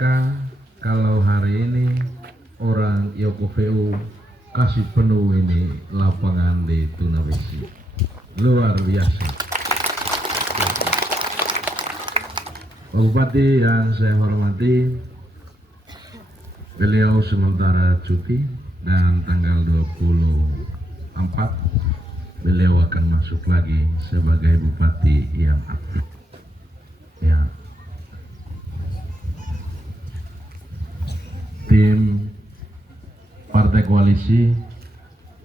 sangka kalau hari ini orang YOKOVU kasih penuh ini lapangan di Tunawesi. Luar biasa. Pak Bupati yang saya hormati, beliau sementara cuti dan tanggal 24 beliau akan masuk lagi sebagai bupati yang aktif. Ya. Tim partai koalisi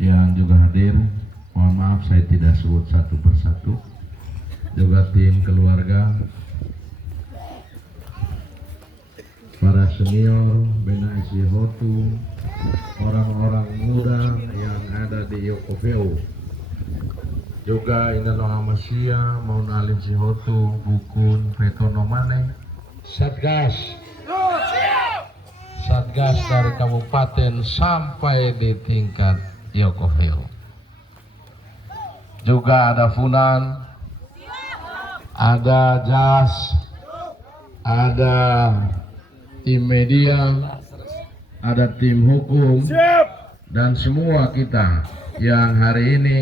yang juga hadir, mohon maaf saya tidak sebut satu persatu. Juga tim keluarga, para senior, Bena Isi Hotu, orang-orang muda yang ada di YOKOVU. Juga Inano Amasia, Maun Alim Sihotu, Bukun, Petono Mane, Satgas dari kabupaten sampai di tingkat YOKOVU. Juga ada Funan, ada JAS, ada tim media, ada tim hukum, dan semua kita yang hari ini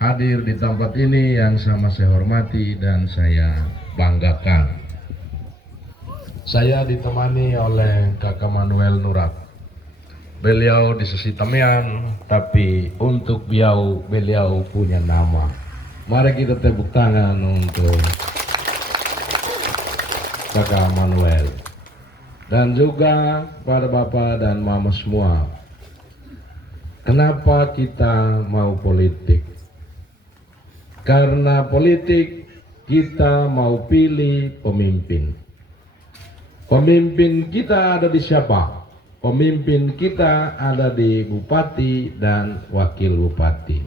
hadir di tempat ini yang sama saya hormati dan saya banggakan. Saya ditemani oleh Kakak Manuel Nurat. Beliau di sisi temean, tapi untuk beliau punya nama. Mari kita tepuk tangan untuk Kakak Manuel. Dan juga pada Bapak dan Mama semua. Kenapa kita mau politik? Karena politik kita mau pilih pemimpin. Pemimpin kita ada di siapa? Pemimpin kita ada di bupati dan wakil bupati.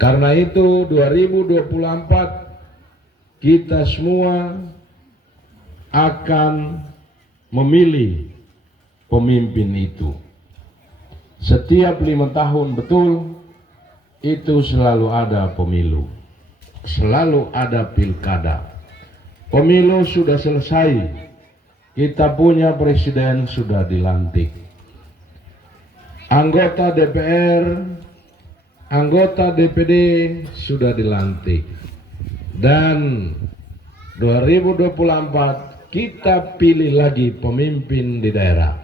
Karena itu 2024 kita semua akan memilih pemimpin itu. Setiap 5 tahun betul itu selalu ada pemilu, selalu ada pilkada. Pemilu sudah selesai, kita punya presiden sudah dilantik, anggota DPR, anggota DPD sudah dilantik, dan 2024 kita pilih lagi pemimpin di daerah,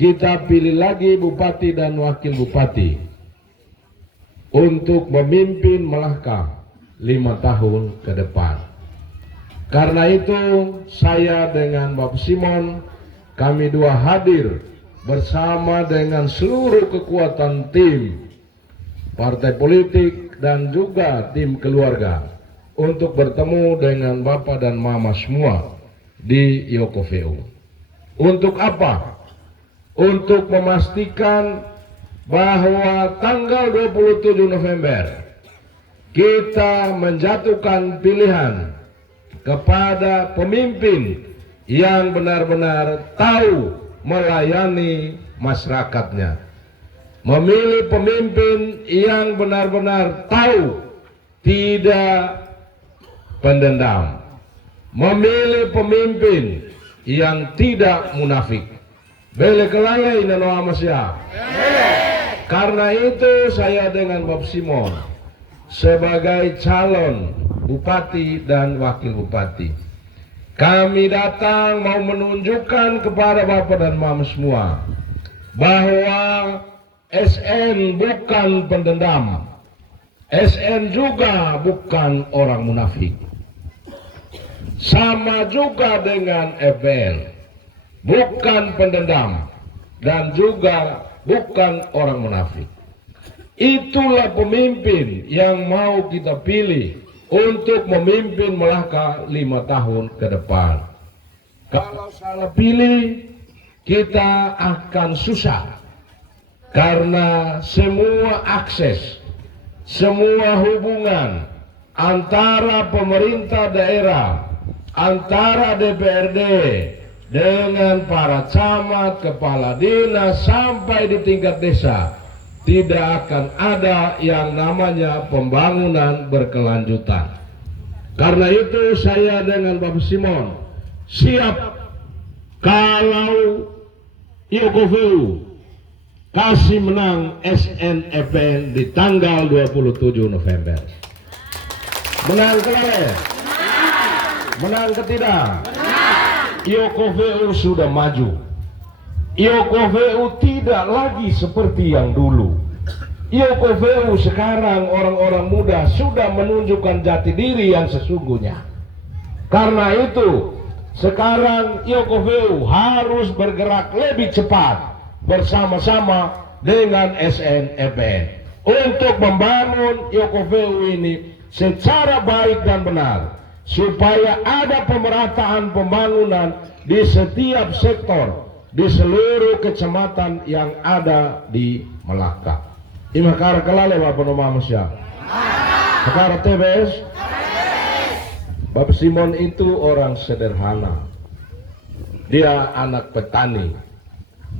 kita pilih lagi bupati dan wakil bupati untuk memimpin Melaka 5 tahun ke depan. Karena itu saya dengan Bapak Simon, kami dua hadir bersama dengan seluruh kekuatan tim partai politik dan juga tim keluarga untuk bertemu dengan Bapak dan Mama semua di YOKOVU. Untuk apa? Untuk memastikan bahwa tanggal 27 November kita menjatuhkan pilihan kepada pemimpin yang benar-benar tahu melayani masyarakatnya. Memilih pemimpin yang benar-benar tahu tidak pendendam. Memilih pemimpin yang tidak munafik. Bele kelalai nano amasya. Karena itu saya dengan Bapak Simon sebagai calon bupati dan wakil bupati, kami datang mau menunjukkan kepada Bapak dan Mama semua bahwa SN bukan pendendam, SN juga bukan orang munafik. Sama juga dengan FBL, bukan pendendam dan juga bukan orang munafik. Itulah pemimpin yang mau kita pilih untuk memimpin Melaka 5 tahun ke depan. Kalau salah pilih, kita akan susah. Karena semua akses, semua hubungan antara pemerintah daerah, antara DPRD, dengan para camat, kepala dinas, sampai di tingkat desa, tidak akan ada yang namanya pembangunan berkelanjutan. Karena itu saya dengan Bapak Simon siap kalau IOKOVU kasih menang SNFBN di tanggal 27 November. Menang kemarin? Menang ketidak? IOKOVU sudah maju. IOKOVU tidak lagi seperti yang dulu. IOKOVU sekarang orang-orang muda sudah menunjukkan jati diri yang sesungguhnya. Karena itu sekarang IOKOVU harus bergerak lebih cepat bersama-sama dengan SNFBN untuk membangun IOKOVU ini secara baik dan benar, supaya ada pemerataan pembangunan di setiap sektor di seluruh kecamatan yang ada di Melaka. Imakara kelale Bapak Nomamusya. Sekarang TBS. Bapak Simon itu orang sederhana. Dia anak petani.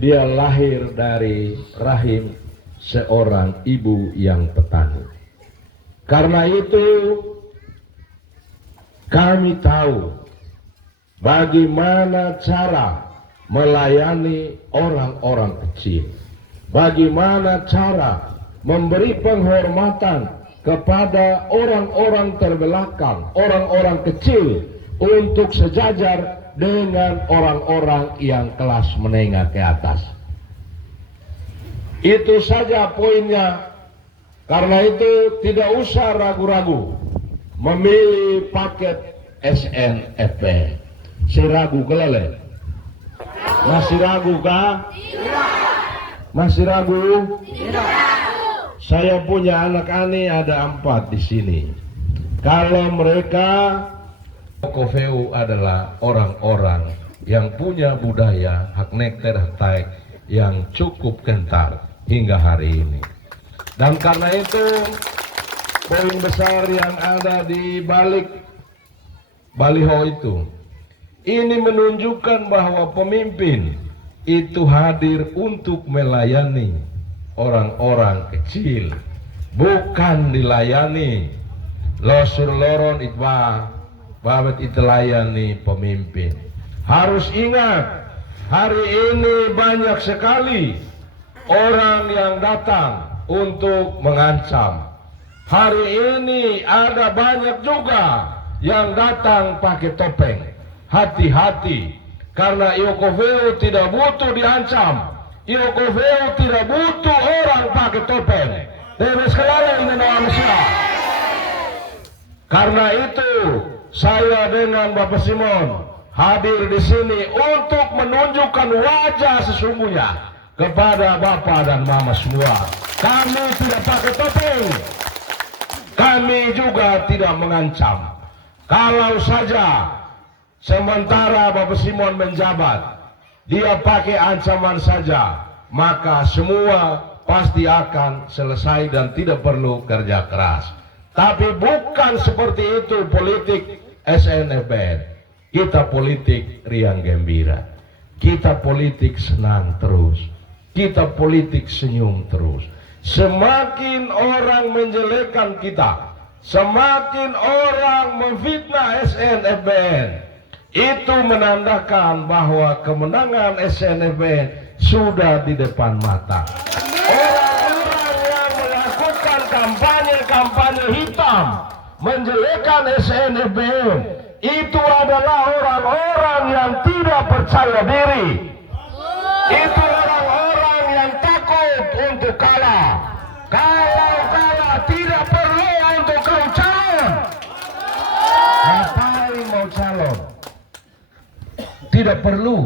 Dia lahir dari rahim seorang ibu yang petani. Karena itu kami tahu bagaimana cara melayani orang-orang kecil. Bagaimana cara memberi penghormatan kepada orang-orang terbelakang, orang-orang kecil, untuk sejajar dengan orang-orang yang kelas menengah ke atas. Itu saja poinnya. Karena itu tidak usah ragu-ragu memilih paket SNFB. Si ragu kelele? Masih ragu kah? Masih ragu? Saya punya anak ani ada 4 di sini. Kalau mereka IOKOVU adalah orang-orang yang punya budaya hak nektar hak taek yang cukup kental hingga hari ini. Dan karena itu poin besar yang ada di balik baliho itu, ini menunjukkan bahwa pemimpin itu hadir untuk melayani orang-orang kecil, bukan dilayani losur loron itba babet itu layani pemimpin. Harus ingat, hari ini banyak sekali orang yang datang untuk mengancam. Hari ini ada banyak juga yang datang pakai topeng. Hati-hati, karena IOKOVU tidak butuh diancam. IOKOVU tidak butuh orang pakai topeng. Terus kelala ini manusia. Karena itu saya dengan Bapak Simon hadir di sini untuk menunjukkan wajah sesungguhnya kepada Bapak dan Mama semua. Kami tidak pakai topeng. Kami juga tidak mengancam. Kalau saja sementara Bapak Simon menjabat, dia pakai ancaman saja, maka semua pasti akan selesai dan tidak perlu kerja keras. Tapi bukan seperti itu politik SNFBN. Kita politik riang gembira. Kita politik senang terus. Kita politik senyum terus. Semakin orang menjelekkan kita, semakin orang memfitnah SNFBN, itu menandakan bahwa kemenangan SNFBN sudah di depan mata. Orang-orang yang melakukan kampanye hitam menjelekkan SNFBN itu adalah orang-orang yang tidak percaya diri. Itu orang-orang yang takut untuk kalah. Kalau kalah tidak perlu untuk kau calon. Ngapain mau calon? Tidak perlu.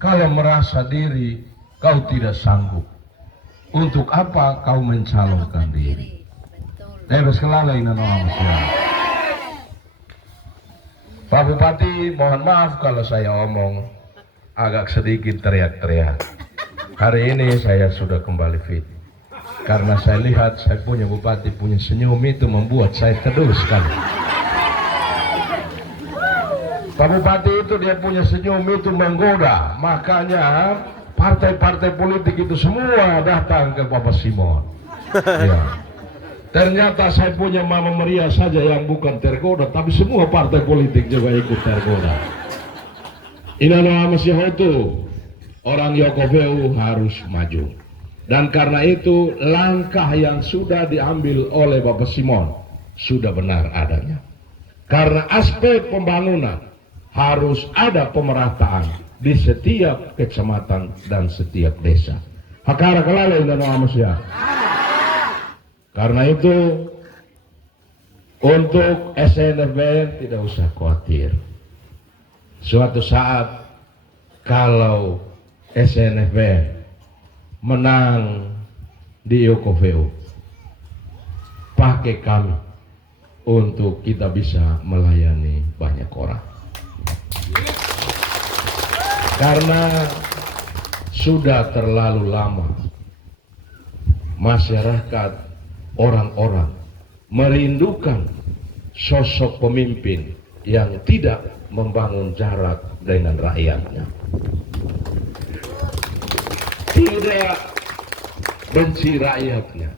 Kalau merasa diri kau tidak sanggup, untuk apa kau mencalonkan diri? Terus kelalai orang Pak Bupati, mohon maaf kalau saya omong agak sedikit teriak-teriak. Hari ini saya sudah kembali fit. Karena saya lihat saya punya bupati punya senyum itu membuat saya teduh sekali. Pak Bupati itu dia punya senyum itu menggoda. Makanya partai-partai politik itu semua datang ke Bapak Simon. Ya. Ternyata saya punya Mama Maria saja yang bukan tergoda, tapi semua partai politik juga ikut tergoda. Inanoa Masyahotu, orang Yokofeu harus maju. Dan karena itu langkah yang sudah diambil oleh Bapak Simon sudah benar adanya. Karena aspek pembangunan harus ada pemerataan di setiap kecamatan dan setiap desa. Hakara kelala Inanoa Masya. Karena itu untuk SNFBN tidak usah khawatir. Suatu saat kalau SNFBN menang di Yokofeu, pakai kami untuk kita bisa melayani banyak orang. Karena sudah terlalu lama masyarakat, orang-orang merindukan sosok pemimpin yang tidak membangun jarak dengan rakyatnya, tidak benci rakyatnya,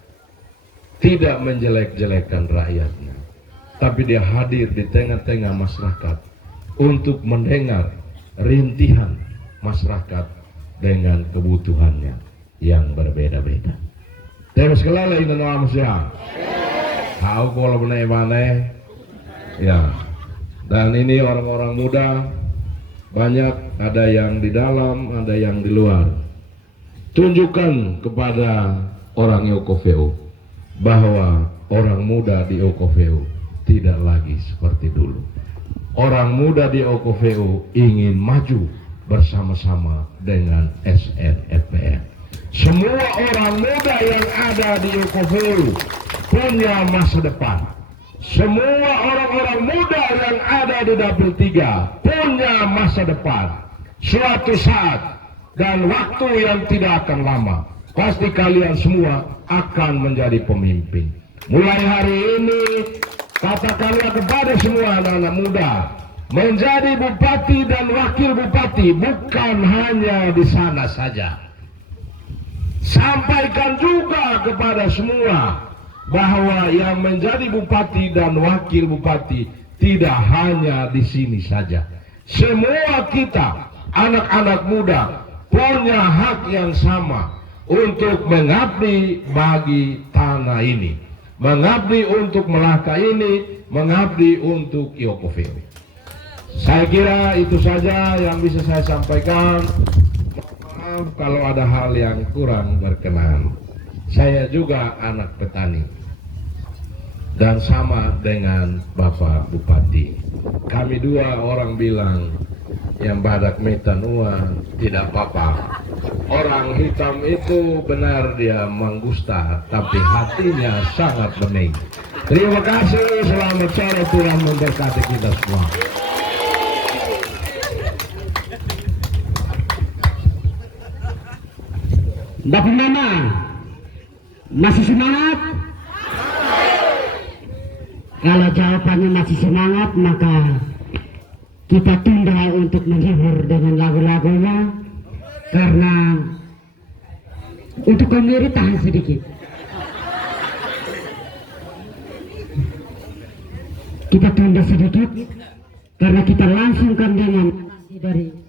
tidak menjelek-jelekan rakyatnya, tapi dia hadir di tengah-tengah masyarakat untuk mendengar rintihan masyarakat dengan kebutuhannya yang berbeda-beda. Terus kelala ini nama Masya. Tahu kalau benar-benar ya. Dan ini orang-orang muda banyak, ada yang di dalam, ada yang di luar. Tunjukkan kepada orang Yokofeu bahwa orang muda di Yokofeu tidak lagi seperti dulu. Orang muda di Yokofeu ingin maju bersama-sama dengan SNFBN. Semua orang muda yang ada di Yokofeu punya masa depan. Semua orang-orang muda yang ada di Dapil 3 punya masa depan. Suatu saat dan waktu yang tidak akan lama, pasti kalian semua akan menjadi pemimpin. Mulai hari ini, katakanlah kepada semua anak-anak muda, menjadi bupati dan wakil bupati bukan hanya di sana saja. Sampaikan juga kepada semua bahwa yang menjadi bupati dan wakil bupati tidak hanya di sini saja. Semua kita, anak-anak muda, punya hak yang sama untuk mengabdi bagi tanah ini, mengabdi untuk Melaka ini, mengabdi untuk Yokofeu. Saya kira itu saja yang bisa saya sampaikan. Maaf kalau ada hal yang kurang berkenan. Saya juga anak petani dan sama dengan Bapak Bupati. Kami dua orang bilang yang badak metan uang tidak apa-apa. Orang hitam itu benar dia manggusta, tapi hatinya sangat bening. Terima kasih, selamat sore, Tuhan memberkati kita semua. Bapak Mama masih semangat? Kalau jawabannya masih semangat, maka kita tunda untuk menghibur dengan lagu-lagunya, karena untuk komiri tahan sedikit. Kita tunda sedikit karena kita langsungkan dengan dari